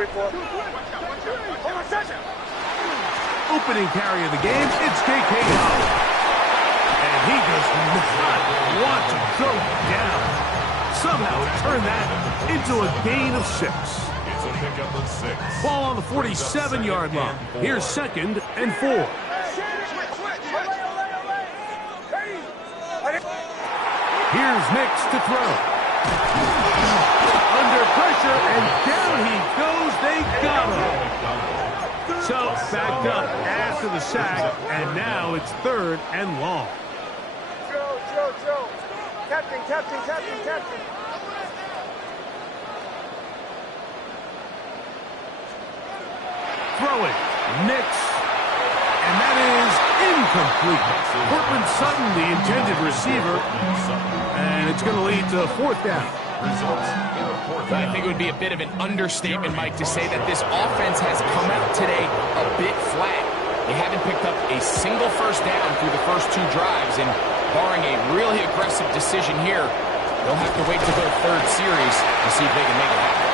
Opening carry of the game, it's J.K. And he does not want to go down. Somehow turn that into a gain of 6. It's a pickup of 6. Ball on the 47-yard line. Here's 2nd and 4. Here's Nix to throw. Under pressure, and down he goes. They got him. So backed up after the sack, and now it's 3rd and long. Joe. Captain. Throwing. Nix. And that is incomplete. Cortland Sutton, the intended receiver. And it's going to lead to 4th down. I think it would be a bit of an understatement, Mike, to say that this offense has come out today a bit flat. They haven't picked up a single first down through the first 2 drives, and barring a really aggressive decision here, they'll have to wait to their 3rd series to see if they can make it happen.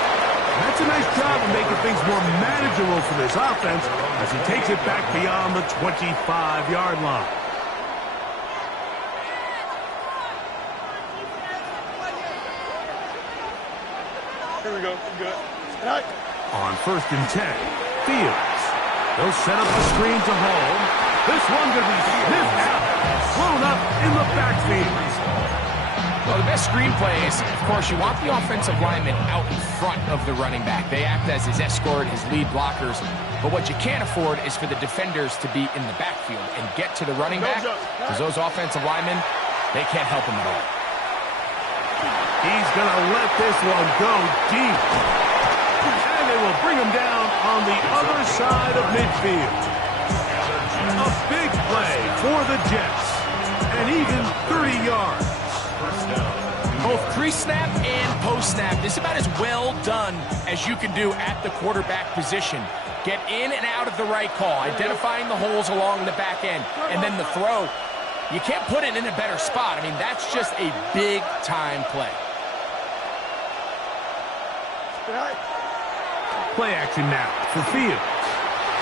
That's a nice job of making things more manageable for this offense as he takes it back beyond the 25-yard line. Here we go. On 1st and 10, Fields. They'll set up the screen to Hall. This one going to be sniffed out, thrown up in the backfield. Well, the best screenplay is, of course, you want the offensive lineman out in front of the running back. They act as his escort, his lead blockers. But what you can't afford is for the defenders to be in the backfield and get to the running back, because those offensive linemen, they can't help him at all. He's going to let this one go deep. And they will bring him down on the other side of midfield. A big play for the Jets. And even 30 yards. Both pre-snap and post-snap, this is about as well done as you can do at the quarterback position. Get in and out of the right call, identifying the holes along the back end, and then the throw. You can't put it in a better spot. I mean, that's just a big-time play. Play action now for Fields.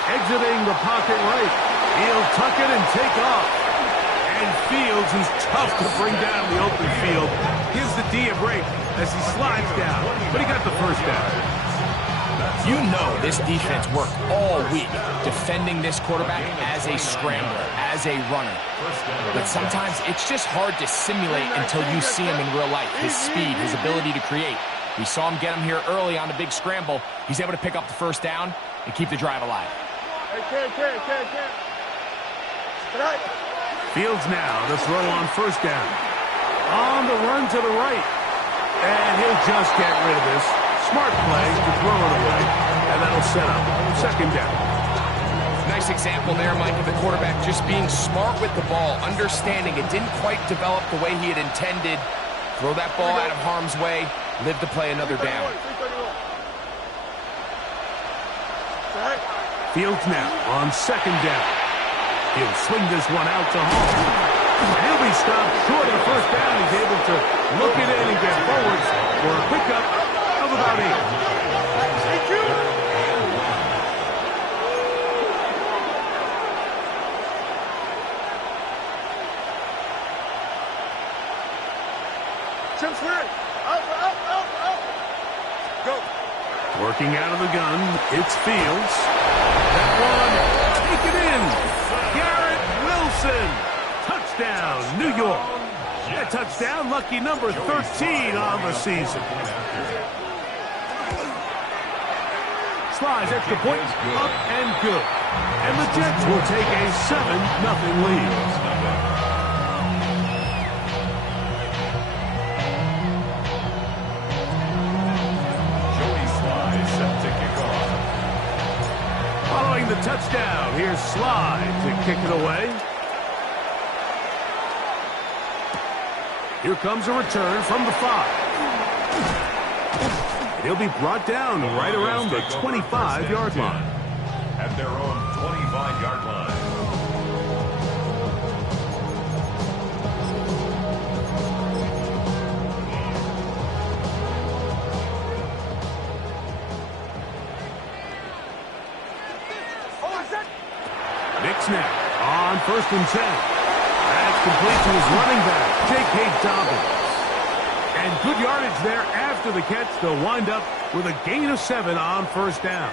Exiting the pocket right. He'll tuck it and take off. And Fields, who's tough to bring down the open field, gives the D a break as he slides down. But he got the first down. You know this defense worked all week defending this quarterback as a scrambler, as a runner. But sometimes it's just hard to simulate until you see him in real life. His speed, his ability to create. We saw him get him here early on the big scramble. He's able to pick up the first down and keep the drive alive. Fields now to throw on 1st down. On the run to the right. And he'll just get rid of this. Smart play to throw it away. And that'll set up 2nd down. Nice example there, Mike, of the quarterback just being smart with the ball, understanding it didn't quite develop the way he had intended. Throw that ball out of harm's way, live to play another down. Fields now on 2nd down. He'll swing this one out to Hall. He'll be stopped short of the first down. He's able to look it in and get forwards for a pickup of about 8. Thank you. Out. Go. Working out of the gun, it's Fields. That one, take it in. Garrett Wilson. Touchdown, New York. That touchdown, lucky number 13 on the season. Slides extra point, up and good. And the Jets will take a 7-0 lead. Following the touchdown, here's Slide to kick it away. Here comes a return from the 5. He'll be brought down right around the 25-yard line. At their own 25-yard line. Jets now on 1st and 10. That's complete to his running back, J.K. Dobbins. And good yardage there after the catch. They'll wind up with a gain of 7 on 1st down.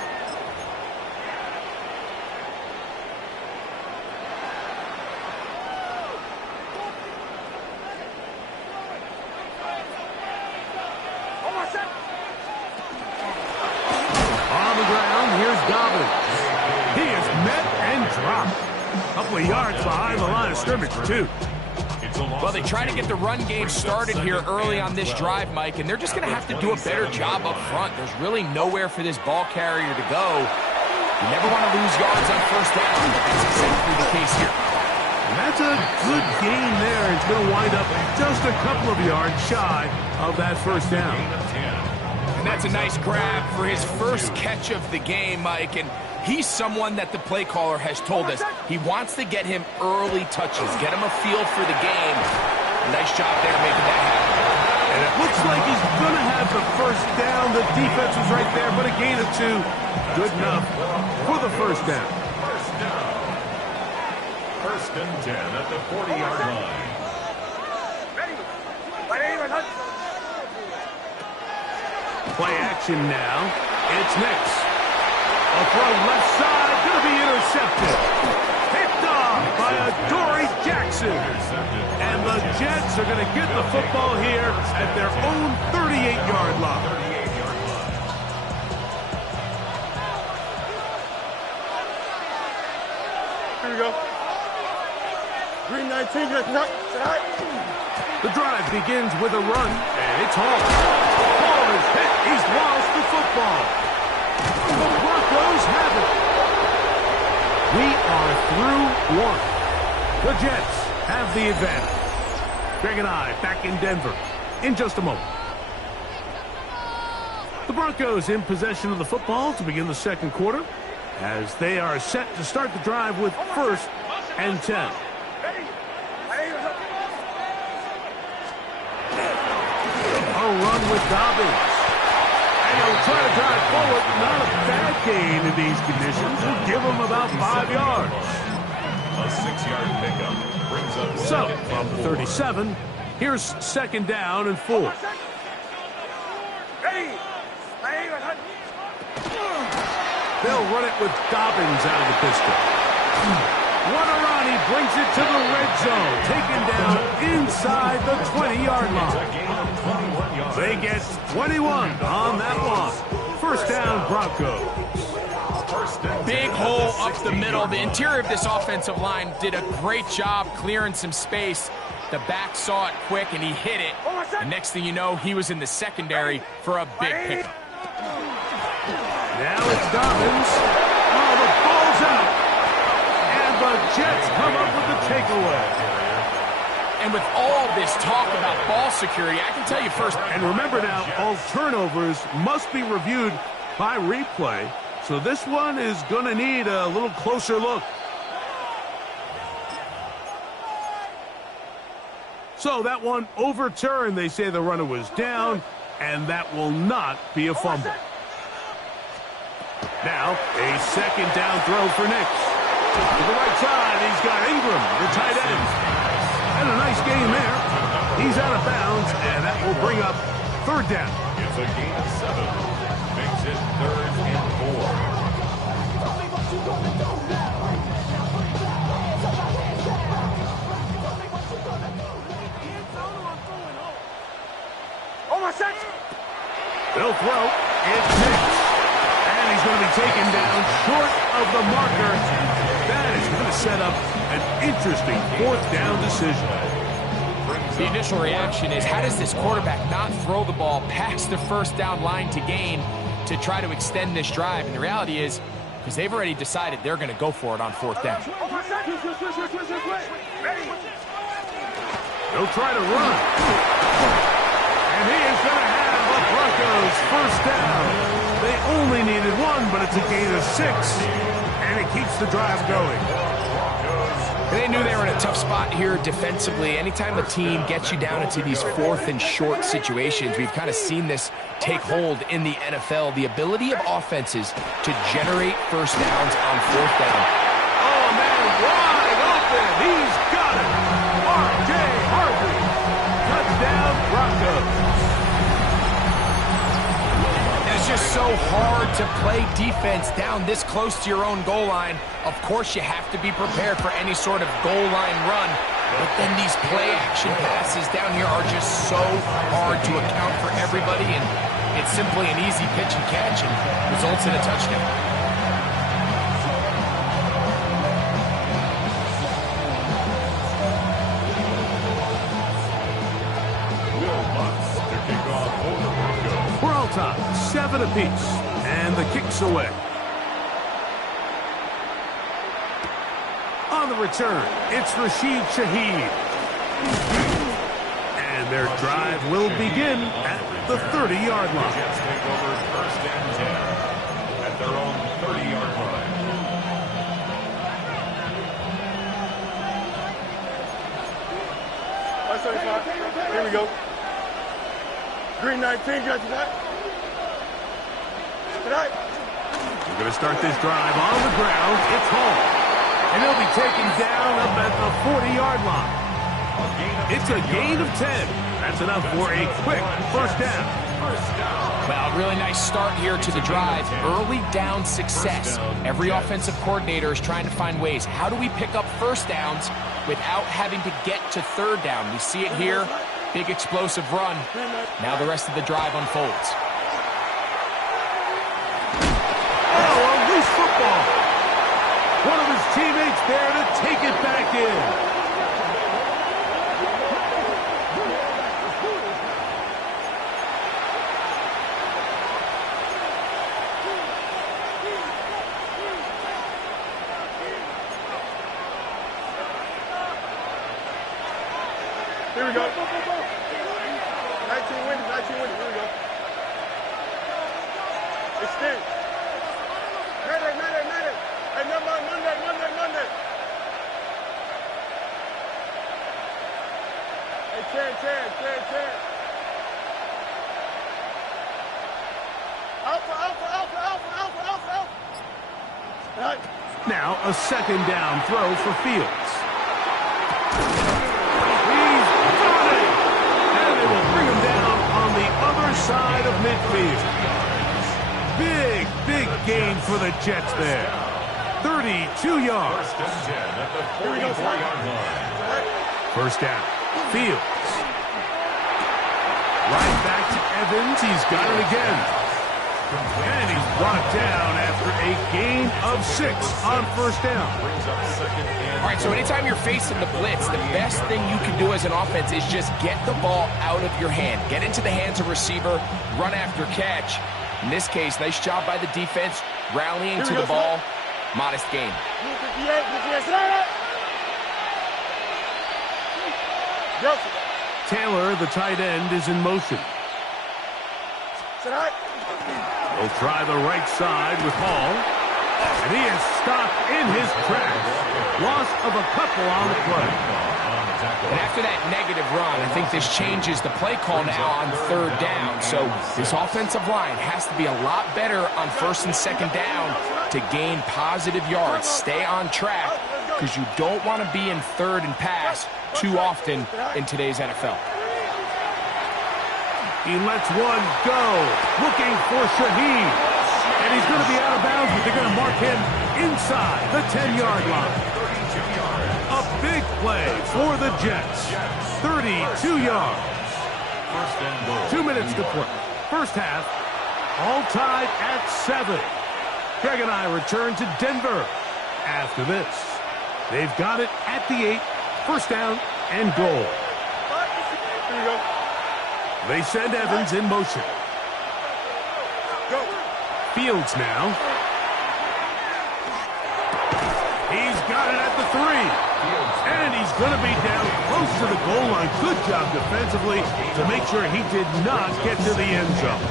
On the ground, here's Dobbins. He is met and dropped. A couple of yards behind the line of scrimmage, too. Well, they try to get the run game started here early on this drive, Mike, and they're just going to have to do a better job up front. There's really nowhere for this ball carrier to go. You never want to lose yards on 1st down, but that's exactly the case here. And that's a good gain there. It's going to wind up just a couple of yards shy of that 1st down. And that's a nice grab for his first catch of the game, Mike. And he's someone that the play caller has told us he wants to get him early touches, get him a feel for the game. Nice job there making that happen. And it looks like he's going to have the 1st down. The defense was right there, but a gain of 2. Good enough for the 1st down. 1st and 10 at the 40-yard line. Play action now. It's Nix. A throw left side, going to be intercepted. Picked off by Adoree Jackson. And the Jets are going to get the football here at their own 38-yard line. Here we go. Green 19, The drive begins with a run, and it's Hall. Ball is hit. He's lost the football. The Broncos have it. We are through 1. The Jets have the advantage. Greg and I back in Denver in just a moment. The Broncos in possession of the football to begin the 2nd quarter as they are set to start the drive with 1st and 10. A run with Dobbins. And he'll try to drive forward. Not a bad gain in these conditions. We'll give him about 5 yards. A 6-yard pickup brings up So, from 37, here's 2nd down and 4. They'll run it with Dobbins out of the pistol. What a run. He brings it to the red zone. Taken down inside the 20-yard line. They get 21 on that one. 1st down, Broncos. Big hole up the middle. The interior of this offensive line did a great job clearing some space. The back saw it quick, and he hit it. The next thing you know, he was in the secondary for a big pickup. Now it's Dobbins. Oh, the ball's out. And the Jets come up with the takeaway. And with all this talk about ball security, I can tell you first. And remember now, all turnovers must be reviewed by replay. So this one is going to need a little closer look. So that one overturned. They say the runner was down, and that will not be a fumble. Now, a 2nd down throw for Nix. To the right side, he's got Ingram, the tight end. And a nice gain there. He's out of bounds, and that will bring up 3rd down. It's a gain of 7. Makes it 3rd and 4. They'll throw. It's Nix. And he's going to be taken down short of the marker. That is going to set up an interesting 4th down decision. The initial reaction is, how does this quarterback not throw the ball past the 1st down line to gain to try to extend this drive? And the reality is, because they've already decided they're going to go for it on 4th down. They'll try to run. And he is going to have the Broncos 1st down. They only needed 1, but it's a gain of 6. And it keeps the drive going. They knew they were in a tough spot here defensively. Anytime the team gets you down into these 4th and short situations, we've kind of seen this take hold in the NFL. The ability of offenses to generate 1st downs on 4th down. Oh, man, just so hard to play defense down this close to your own goal line. Of course, you have to be prepared for any sort of goal line run. But then these play-action passes down here are just so hard to account for everybody, and it's simply an easy pitch and catch and results in a touchdown. We're all tied, 7 apiece, and the kick's away. On the return, it's Rashid Shaheed. And their drive will begin at the 30-yard line. Jets take over first and 10 at their own 30-yard line. Here we go. Green 19, got tonight. We're going to start this drive on the ground. It's home. And they'll be taken down up at the 40-yard line. It's a gain of 10. That's enough for a quick first down. Well, really nice start here to the drive. Early down success. Every offensive coordinator is trying to find ways. How do we pick up first downs without having to get to third down? We see it here. Big explosive run. Now the rest of the drive unfolds. Oh, a loose football. One of his teammates there to take it back in. Here we go. 19 wins, 19 wins. Here we go. Extend. Monday. Hey, Monday. Hey, Chad. Alpha. Right. Now a second down throw for Fields. Bring him down on the other side of midfield. Big gain for the Jets there. 32 yards. First and 10 at the 44-yard line. First down. Fields. Right back to Evans. He's got it again. And he's brought down after a gain of 6 on first down. Brings up second and All right, so anytime you're facing the blitz, the best thing you can do as an offense is just get the ball out of your hand. Get into the hands of receiver, run after catch. In this case, nice job by the defense, rallying to the ball. Modest gain. Taylor, the tight end, is in motion. He'll try the right side with Hall. And he is stopped in his tracks. Loss of a couple on the play. And after that negative run, I think this changes the play call now on third down. So this offensive line has to be a lot better on first and second down to gain positive yards. Stay on track because you don't want to be in third and pass too often in today's NFL. He lets one go, looking for Shaheed. And he's going to be out of bounds, but they're going to mark him inside the 10-yard line. A big play for the Jets. 32 yards. 2 minutes to play. First half, all tied at 7. Greg and I return to Denver. After this, they've got it at the 8. First down and goal. Here we go. They send Evans in motion. Go. Fields now. He's got it at the 3. And he's going to be down close to the goal line. Good job defensively to make sure he did not get to the end zone.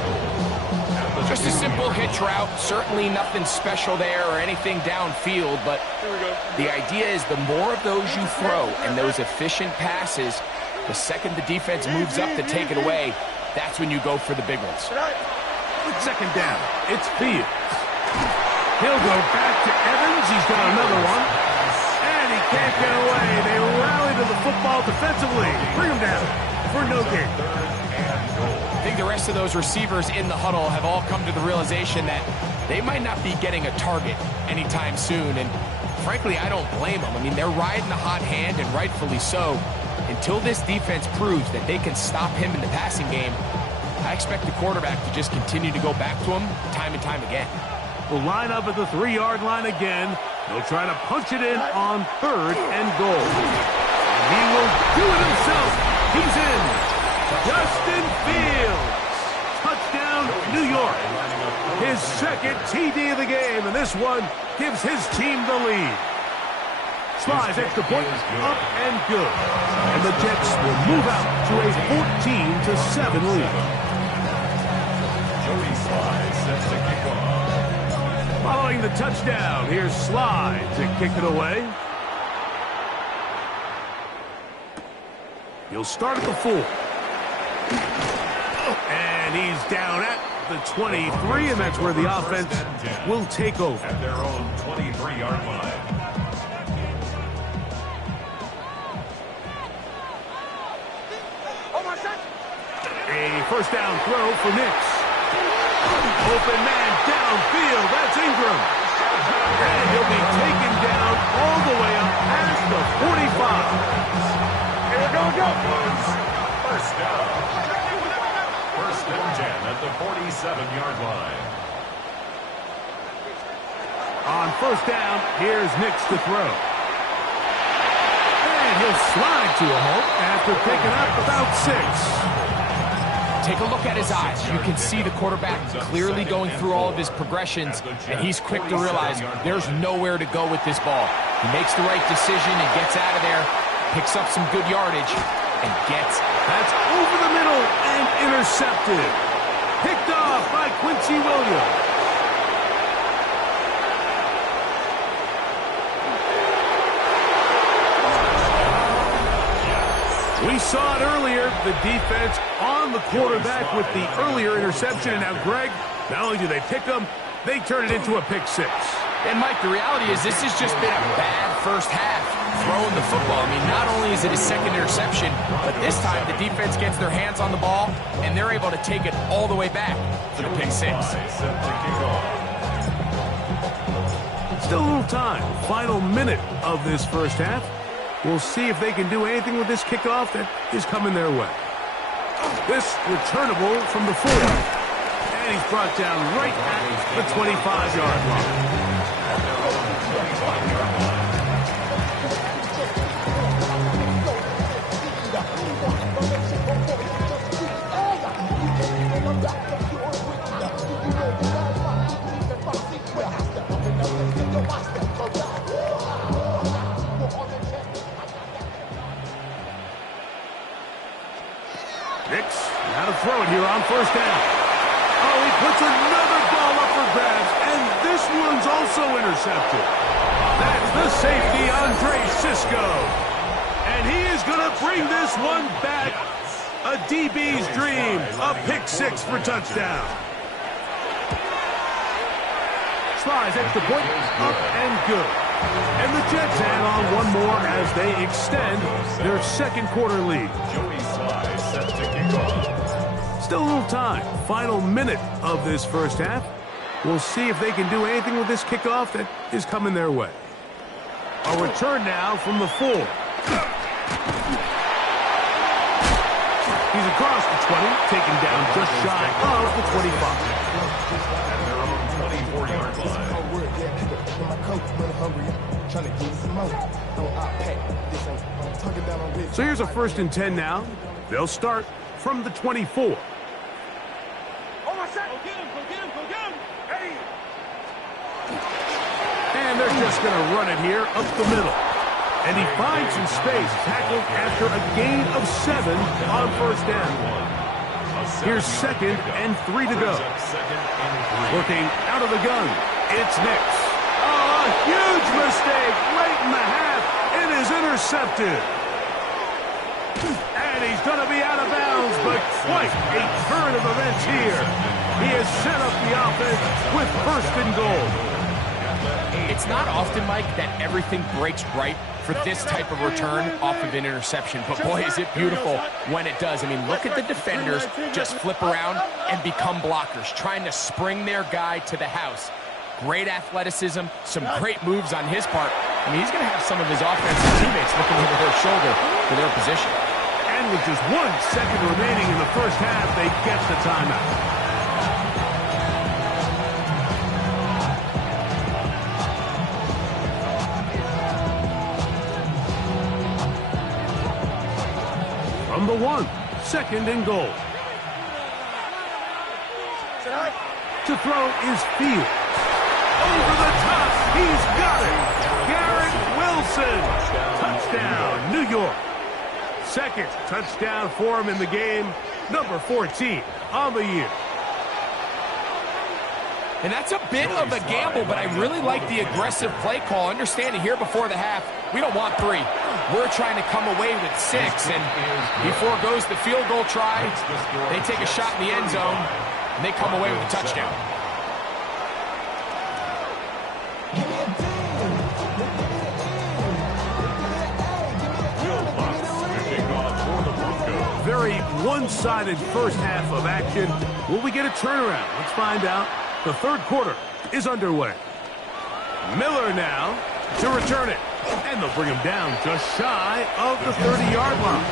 Just a simple hitch route. Certainly nothing special there or anything downfield, but the idea is the more of those you throw and those efficient passes, the second the defense moves up to take it away, that's when you go for the big ones. Second down, it's Fields. He'll go back to Evans. He's got another one. And he can't get away. They rally to the football defensively. Bring him down for no gain. I think the rest rest of those receivers in the huddle have all come to the realization that they might not be getting a target anytime soon. And frankly, I don't blame them. I mean, they're riding the hot hand, and rightfully so. Until this defense proves that they can stop him in the passing game, I expect the quarterback to just continue to go back to him time and time again. Will line up at the 3-yard line again. He'll try to punch it in on 3rd and goal. And he will do it himself. He's in. Justin Fields. Touchdown, New York. His second TD of the game, and this one gives his team the lead. Slides extra point, up and good. And the Jets will move out to a 14-7 lead. Jody Slides sets the kickoff. Following the touchdown, here's Slide to kick it away. He'll start at the 4. And he's down at the 23, and that's where the offense will take over. At their own 23-yard line. A first down throw for Nix. Open man downfield. That's Ingram. And he'll be taken down all the way up past the 45. Here we go. First down. First and 10 at the 47-yard line. On first down, here's Nix to throw. And he'll slide to a halt after picking up about 6. Take a look at his eyes. You can see the quarterback clearly going through all of his progressions, and he's quick to realize there's nowhere to go with this ball. He makes the right decision and gets out of there, picks up some good yardage, and gets. That's over the middle and intercepted. Picked off by Quincy Williams. We saw it earlier, the defense on the quarterback with the earlier interception. And now, Greg, not only do they pick them, they turn it into a pick 6. And, Mike, the reality is this has just been a bad first half throwing the football. I mean, not only is it his second interception, but this time the defense gets their hands on the ball, and they're able to take it all the way back for the pick 6. Still a little time. Final minute of this first half. We'll see if they can do anything with this kickoff that is coming their way. This returnable from the 4. And he's brought down right at the 25-yard line. Nix, now to throw it here on first down. Oh, he puts another ball up for grabs, and this one's also intercepted. That's the safety, Andre Cisco. And he is going to bring this one back. A DB's dream, a pick 6 for touchdown. Slides extra point, up and good. And the Jets add on one more as they extend their second quarter lead. Joey Slides set to kick off. Still a little time. Final minute of this first half. We'll see if they can do anything with this kickoff that is coming their way. A return now from the 4. He's across the 20, taken down just shy of the 25. At their own 24-yard line. So here's a 1st and 10 now. They'll start from the 24. And they're just going to run it here up the middle. And he finds some space, tackled after a gain of 7 on first down. Here's 2nd and 3 to go. Working out of the gun, it's Nix. Oh, a huge mistake late in the half. It is intercepted. And he's going to be out of bounds, but quite a turn of events here. He has set up the offense with 1st and goal. It's not often, Mike, that everything breaks right for this type of return off of an interception. But boy, is it beautiful when it does. I mean, look at the defenders just flip around and become blockers, trying to spring their guy to the house. Great athleticism, some great moves on his part. I mean, he's going to have some of his offensive teammates looking over their shoulder for their position. And with just 1 second remaining in the first half, they get the timeout. From the 1, 2nd and goal. To throw is Fields. Over the top, he's got it. Garrett Wilson. Touchdown, New York. 2nd touchdown for him in the game. Number 14 on the year. And that's a bit of a gamble, but I really like the aggressive play call. Understanding here before the half, we don't want 3. We're trying to come away with 6, and before goes the field goal try. They take a shot in the end zone, and they come away with a touchdown. Very one-sided first half of action. Will we get a turnaround? Let's find out. The 3rd quarter is underway. Miller now to return it. And they'll bring him down just shy of the 30-yard line.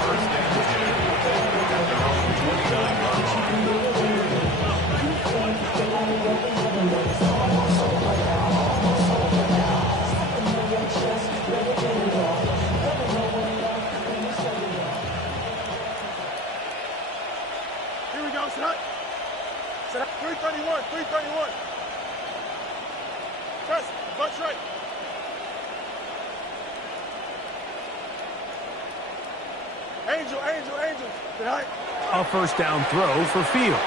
Here we go, set up. Set up, 331, 331. Press, butt right. Angel, angel, angel. A first down throw for Fields.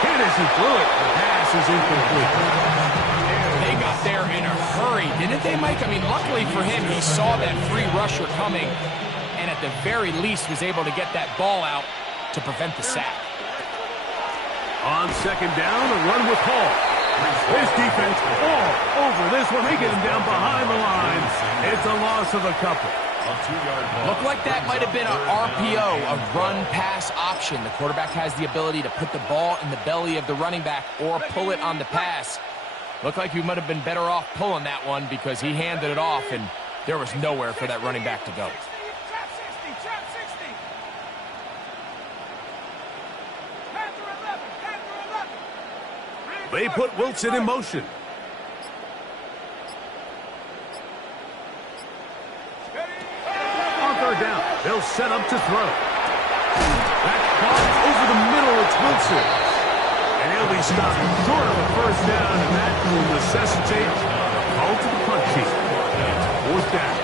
Hit as he threw it. The pass is incomplete. They got there in a hurry, didn't they, Mike? I mean, luckily for him, he saw that free rusher coming, and at the very least was able to get that ball out to prevent the sack. On 2nd down, a run with Hall. His defense all over this one. They get him down behind the line. It's a loss of a couple. Looked like that might have been an RPO, a run-pass option. The quarterback has the ability to put the ball in the belly of the running back or pull it on the pass. Looked like he might have been better off pulling that one because he handed it off, and there was nowhere for that running back to go. They put Wilson in motion. On 3rd down, they'll set up to throw. That ball over the middle, it's Wilson. And he'll be stopped short of the first down, and that will necessitate a call to the punt team. 4th down.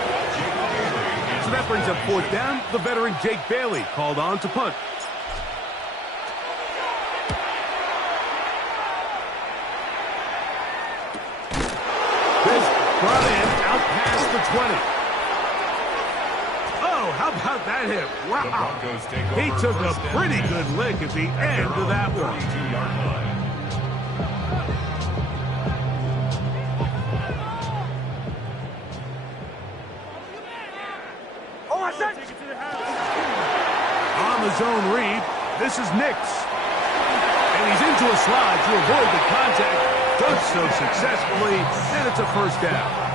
So that brings up 4th down. The veteran Jake Bailey called on to punt. Brought in out past the 20. Oh, how about that hit? Wow. He took a pretty good lick at the end of that one. On the zone read, this is Nix. And he's into a slide to avoid the contact. Does so successfully, and it's a first down.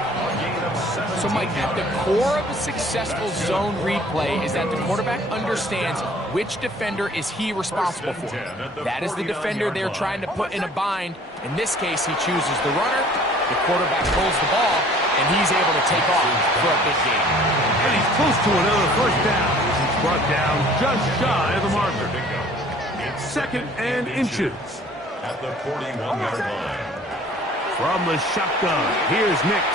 So, Mike, at the core of a successful zone replay is that the quarterback understands which defender is he responsible for. That is the defender they're trying to put in a bind. In this case, he chooses the runner, the quarterback pulls the ball, and he's able to take off for a big game. And he's close to another first down. He's brought down just shy of the marker. 2nd and inches. At the 41-yard line. From the shotgun, here's Nix.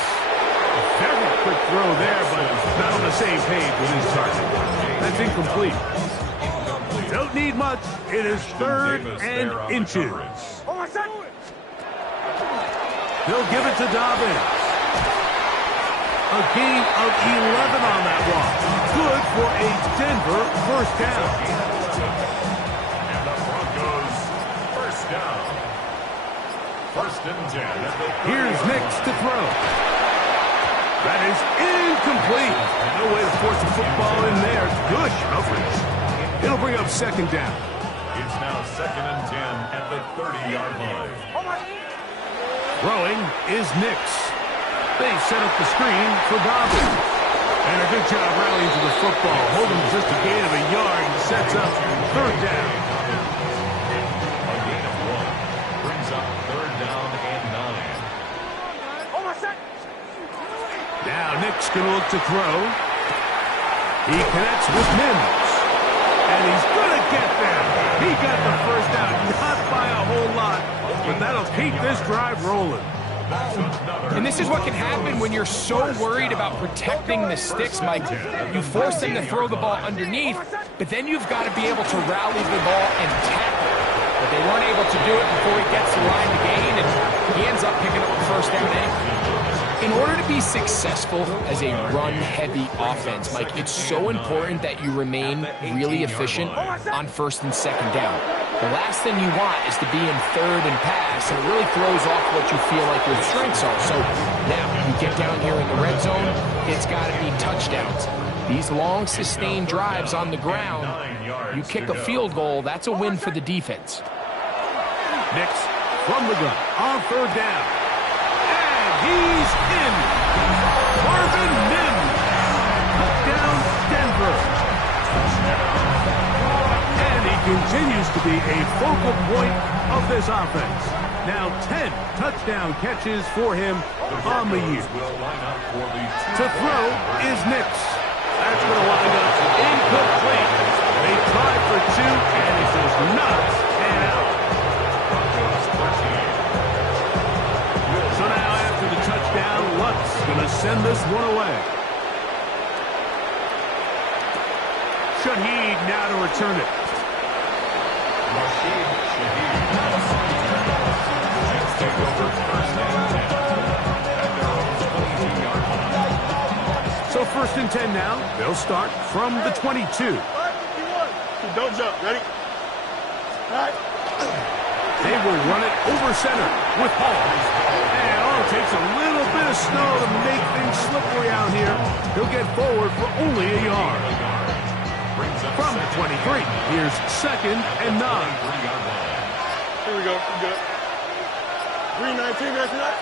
A very quick throw there, but not on the same page with his target. That's incomplete. Don't need much. It is 3rd and inches. They'll give it to Dobbins. A gain of 11 on that one. Good for a Denver first down. And the Broncos first down. First and 10 at the 30. Here's Nix to throw. That is incomplete. No way to force the football in there. Good coverage. It'll bring up second down. It's now 2nd and 10 at the 30-yard line. Throwing is Nix. They set up the screen for Dobbins. And a good job rallying to the football. Holding just a gain of a yard and sets up third down. A gain of 1 brings up 3rd down and 9. Now Nix going to look to throw. He connects with Mims. And he's going to get there. He got the first down. Not by a whole lot. But that'll keep this drive rolling. And this is what can happen when you're so worried about protecting the sticks, Mike. You force them to throw the ball underneath, but then you've got to be able to rally the ball and tackle. But they weren't able to do it before he gets the line to gain, and he ends up picking up the first down anyway. In order to be successful as a run-heavy offense, Mike, it's so important that you remain really efficient on 1st and 2nd down. The last thing you want is to be in 3rd and pass, and it really throws off what you feel like your strengths are. So now you get down here in the red zone, it's got to be touchdowns. These long, sustained drives on the ground, you kick a field goal, that's a win for the defense. Nix from the gun on 3rd down. He's in. Marvin Mims. Touchdown, Denver. And he continues to be a focal point of this offense. Now 10 touchdown catches for him on the year. To throw is Nix. That's going to wind up incomplete. They tried for 2, and it does not pan out. So now after the touchdown, Lutz going to send this one away. Shaheed now to return it. Take over 1st and 10 at their own 22-yard line. So 1st and 10 now. They'll start from the 22. Don't jump. Ready? All right. They will run it over center with Hall. And it takes a little bit of snow to make things slippery out here. He'll get forward for only a yard. From the 23, here's 2nd and 9. Here we go. We're good. 3:19 after that.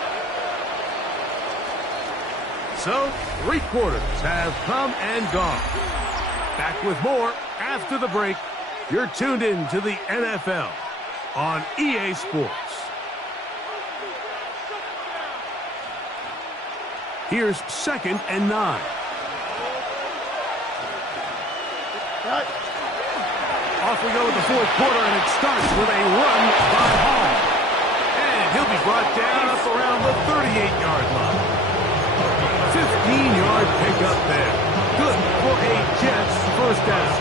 So, 3 quarters have come and gone. Back with more after the break. You're tuned in to the NFL on EA Sports. Here's 2nd and 9. Right. Off we go with the 4th quarter, and it starts with a run by Hall. And he'll be brought down up around the 38-yard line. 15-yard pickup there. Good for a Jets first down.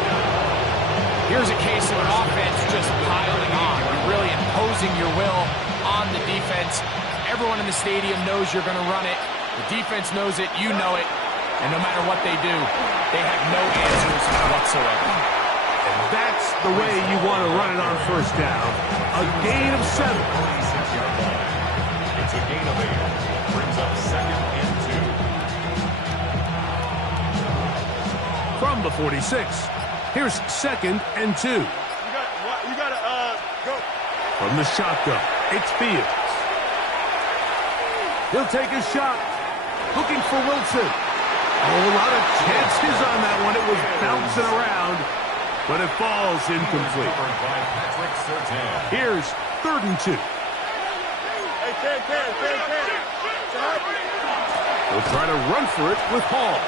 Here's a case of an offense just piling on. You're really imposing your will on the defense. Everyone in the stadium knows you're going to run it. The defense knows it, you know it. And no matter what they do, they have no answers whatsoever. And that's the way you want to run it on 1st down. A gain of 7. It's a gain of 8. Brings up 2nd and 2. From the 46, here's 2nd and 2. You got to go. From the shotgun, it's Fields. He'll take a shot. Looking for Wilson. A lot of chances on that one. It was bouncing around, but it falls incomplete. Here's 3rd and 2. Hey, Ken. He'll try to run for it with Hall.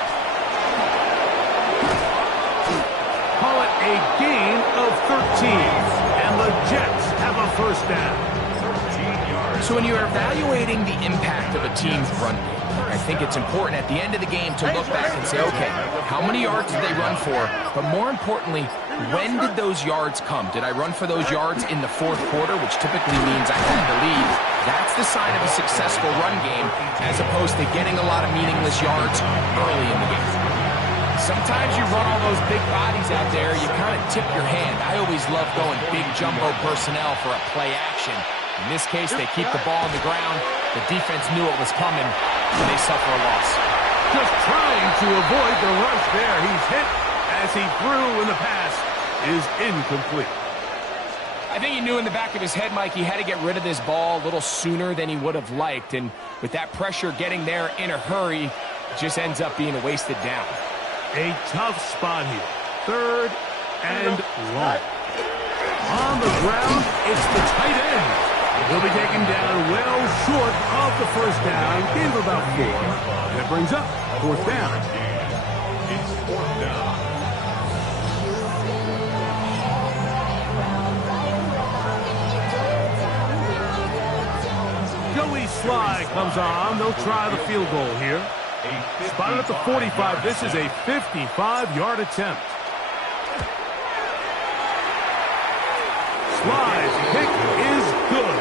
Call it a gain of 13. And the Jets have a first down. So when you're evaluating the impact of a team's run game, I think it's important at the end of the game to look back and say, okay, how many yards did they run for? But more importantly, when did those yards come? Did I run for those yards in the 4th quarter, which typically means I had the lead? That's the sign of a successful run game, as opposed to getting a lot of meaningless yards early in the game. Sometimes you run all those big bodies out there, you kind of tip your hand. I always love going big jumbo personnel for a play action. In this case, they keep the ball on the ground. The defense knew it was coming, and they suffer a loss. Just trying to avoid the rush there. He's hit as he threw, and the pass is incomplete. I think he knew in the back of his head, Mike, he had to get rid of this ball a little sooner than he would have liked. And with that pressure getting there in a hurry, it just ends up being a wasted down. A tough spot here. Third and long. On the ground, it's the tight end. He'll be taken down well short of the first down. Gain of about 4. And it brings up fourth down. It's fourth down. Joey Sly comes on. They'll try the field goal here. Spotted at the 45. This is a 55-yard attempt. Sly's kick is good.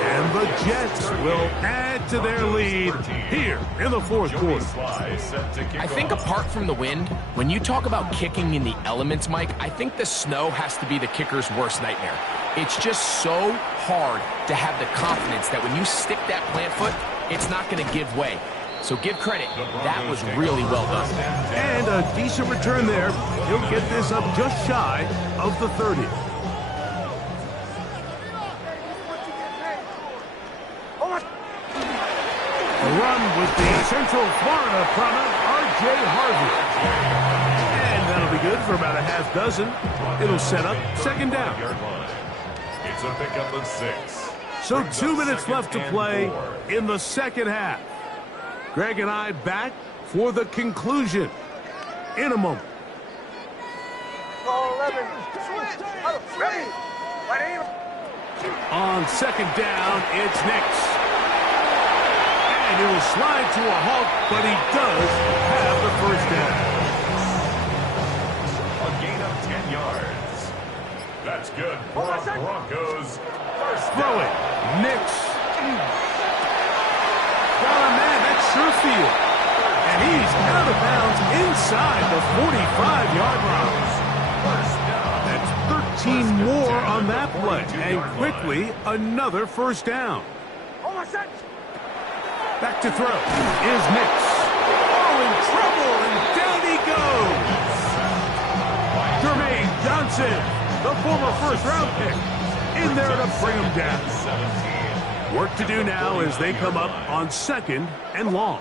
And the Jets will add to their lead here in the fourth quarter. I think apart from the wind, when you talk about kicking in the elements, Mike, I think the snow has to be the kicker's worst nightmare. It's just so hard to have the confidence that when you stick that plant foot, it's not going to give way. So give credit. That was really well done. And a decent return there. He'll get this up just shy of the 30. A run with the Central Florida product, R.J. Harvey. And that'll be good for about a half dozen. It'll set up second down. It's a pickup of 6. So 2 minutes left to play in the second half. Greg and I back for the conclusion in a moment. On second down, it's Nix. And it will slide to a halt, but he does have the first down. A gain of 10 yards. That's good for the Broncos. First throwing. Nix. Oh, man, that's Sherfield. And he's out of bounds inside the 45-yard line. That's 13 more on that play. And quickly, another first down. Back to throw is Nix. Oh, in trouble, and down he goes. Jermaine Johnson, the former first-round pick, in there to bring him down. Work to do now as they come up on second and long.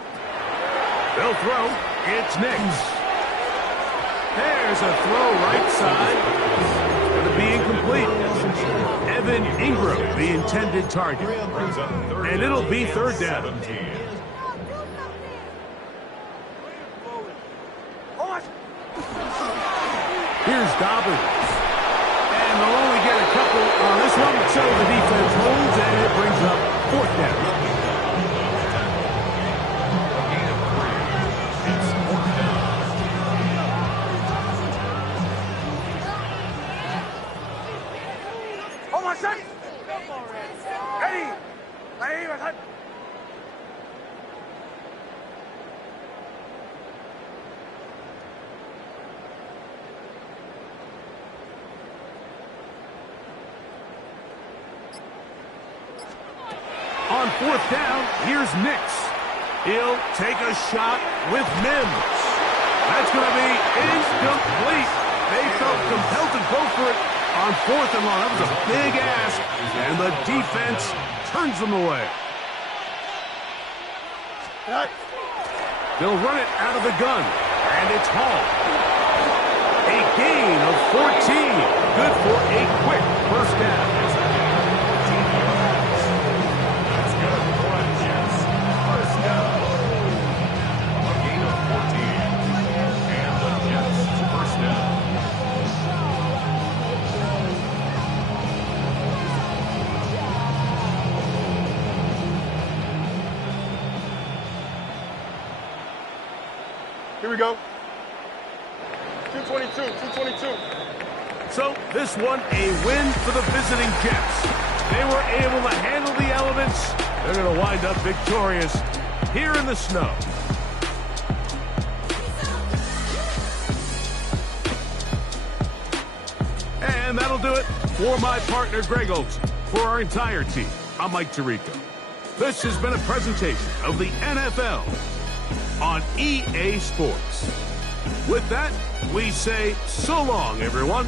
They'll throw. It's Nix. There's a throw right side. It's going to be incomplete. Evan Ingram, the intended target. And it'll be third down. Here's Dobbins. And they'll only get a couple on this one, so the defense holds, and it brings up fourth down. On fourth down, here's Nix. He'll take a shot with Mims. That's going to be incomplete. They felt compelled to go for it on fourth and long. That was a big ask, and the defense turns them away. They'll run it out of the gun, and it's Hall. A gain of 14. Good for a quick first down. Here we go. 222, 222. So this one, a win for the visiting Jets. They were able to handle the elements. They're going to wind up victorious here in the snow. And that'll do it for my partner, Greg Olson. For our entire team, I'm Mike Tirico. This has been a presentation of the NFL on EA Sports. With that, we say so long, everyone.